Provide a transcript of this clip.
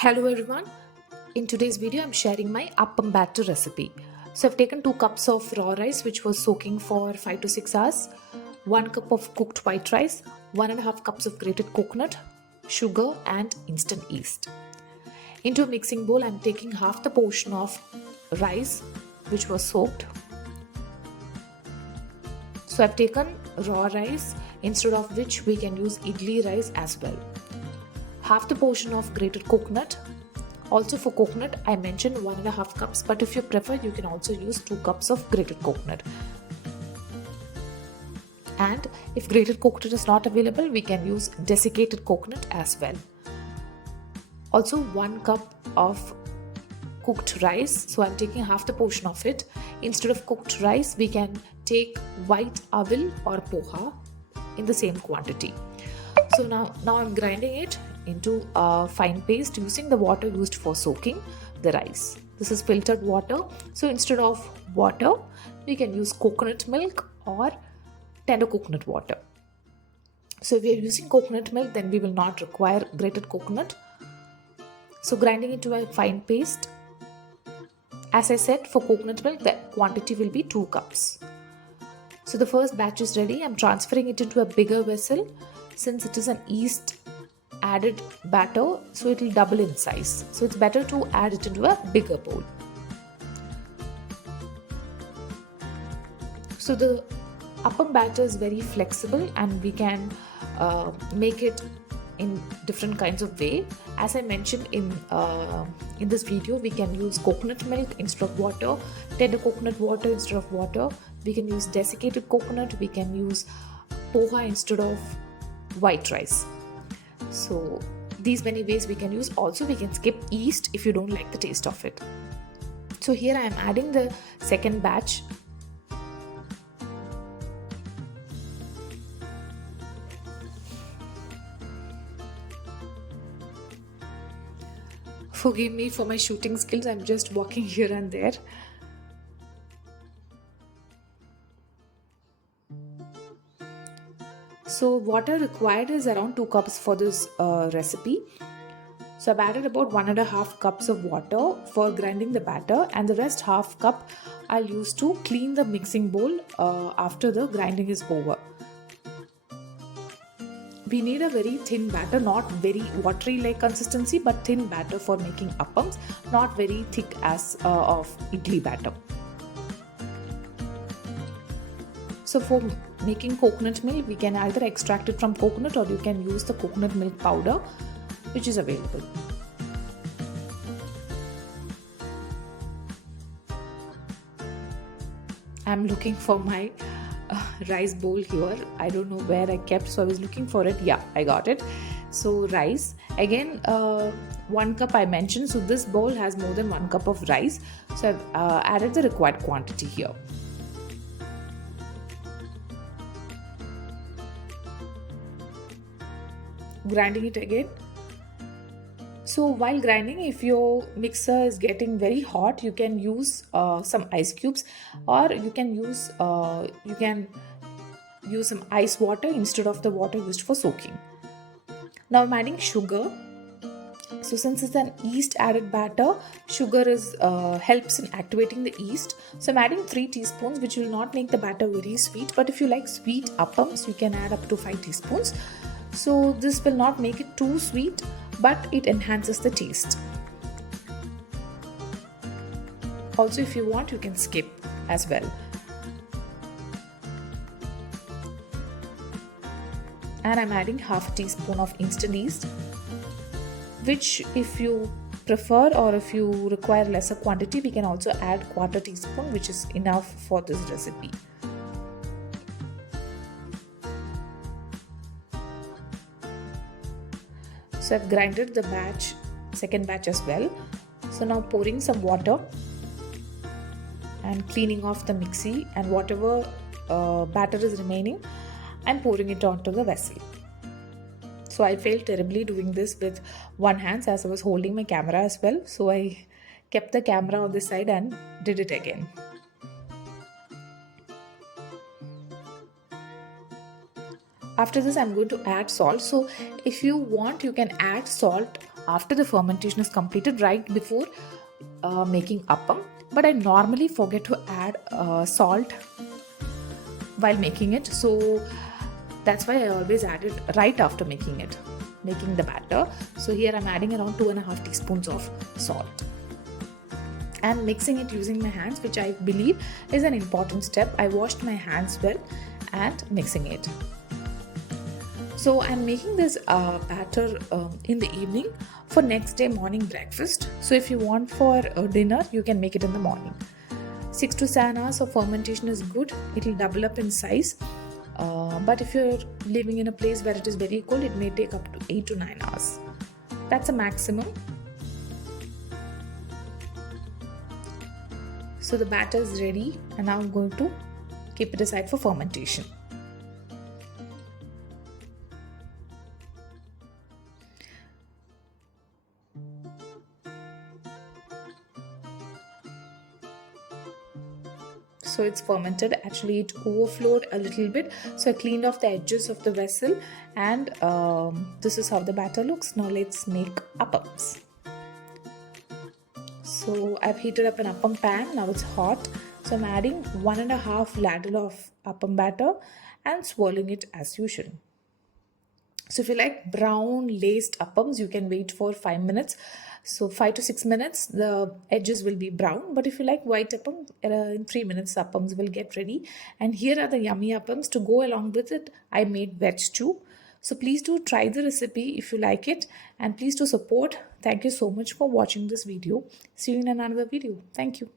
Hello everyone. In today's video I'm sharing my appam batter recipe. So I've taken 2 cups of raw rice which was soaking for 5 to 6 hours, 1 cup of cooked white rice, 1.5 cups of grated coconut, sugar and instant yeast. Into a mixing bowl I'm taking half the portion of rice which was soaked. So I've taken raw rice, instead of which we can use idli rice as well. Half the portion of grated coconut. Also for coconut I mentioned 1.5 cups, but if you prefer you can also use 2 cups of grated coconut. And if grated coconut is not available, we can use desiccated coconut as well. Also 1 cup of cooked rice, so I'm taking half the portion of it. Instead of cooked rice we can take white avil or poha in the same quantity. So now I'm grinding it into a fine paste using the water used for soaking the rice. This is filtered water, so instead of water we can use coconut milk or tender coconut water. So if we are using coconut milk, then we will not require grated coconut. So grinding into a fine paste. As I said, for coconut milk the quantity will be 2 cups. So the first batch is ready. I'm transferring it into a bigger vessel. Since it is an yeast added batter, so it will double in size. So it's better to add it into a bigger bowl. So the appam batter is very flexible and we can make it in different kinds of way. As I mentioned in this video, we can use coconut milk instead of water, tender coconut water instead of water. We can use desiccated coconut. We can use poha instead of white rice. So these many ways we can use. Also we can skip yeast if you don't like the taste of it. So here I am adding the second batch. Forgive me for my shooting skills, I'm just walking here and there. So water required is around 2 cups for this recipe. So I've added about 1.5 cups of water for grinding the batter, and the rest half cup I'll use to clean the mixing bowl after the grinding is over. We need a very thin batter, not very watery like consistency, but thin batter for making appams, not very thick as of idli batter. So for making coconut milk, we can either extract it from coconut or you can use the coconut milk powder which is available. I'm looking for my rice bowl here. I don't know where I kept, so I was looking for it. Yeah, I got it. So rice, again 1 cup I mentioned, so this bowl has more than 1 cup of rice, so I've added the required quantity here. Grinding it again. So while grinding, if your mixer is getting very hot, you can use some ice cubes, or you can use some ice water instead of the water used for soaking. Now I'm adding sugar. So since it's an yeast added batter, sugar is helps in activating the yeast. So I'm adding 3 teaspoons, which will not make the batter very sweet, but if you like sweet appams, you can add up to 5 teaspoons. So this will not make it too sweet, but it enhances the taste. Also, if you want, you can skip as well. And I'm adding half a teaspoon of instant yeast, which if you prefer or if you require lesser quantity, we can also add 1/4 teaspoon, which is enough for this recipe. So I've grinded the second batch as well. So now pouring some water and cleaning off the mixie, and whatever batter is remaining, I'm pouring it onto the vessel. So I failed terribly doing this with one hand as I was holding my camera as well. So I kept the camera on this side and did it again. After this I'm going to add salt. So if you want, you can add salt after the fermentation is completed, right before making appam. But I normally forget to add salt while making it, so that's why I always add it right after making the batter. So here I'm adding around 2.5 teaspoons of salt and mixing it using my hands, which I believe is an important step. I washed my hands well and mixing it. So I'm making this batter in the evening for next day morning breakfast. So if you want for dinner, you can make it in the morning. 6 to 7 hours of fermentation is good. It will double up in size. But if you're living in a place where it is very cold, it may take up to 8 to 9 hours. That's a maximum. So the batter is ready, and now I'm going to keep it aside for fermentation. So it's fermented. Actually, it overflowed a little bit, so I cleaned off the edges of the vessel, and this is how the batter looks. Now let's make appams. So I've heated up an appam pan. Now it's hot, so I'm adding 1.5 ladle of appam batter and swirling it as usual. So if you like brown laced appams, you can wait for 5 minutes. So 5 to 6 minutes, the edges will be brown. But if you like white appam, in 3 minutes, the appams will get ready. And here are the yummy appams. To go along with it, I made veg stew. So please do try the recipe if you like it. And please do support. Thank you so much for watching this video. See you in another video. Thank you.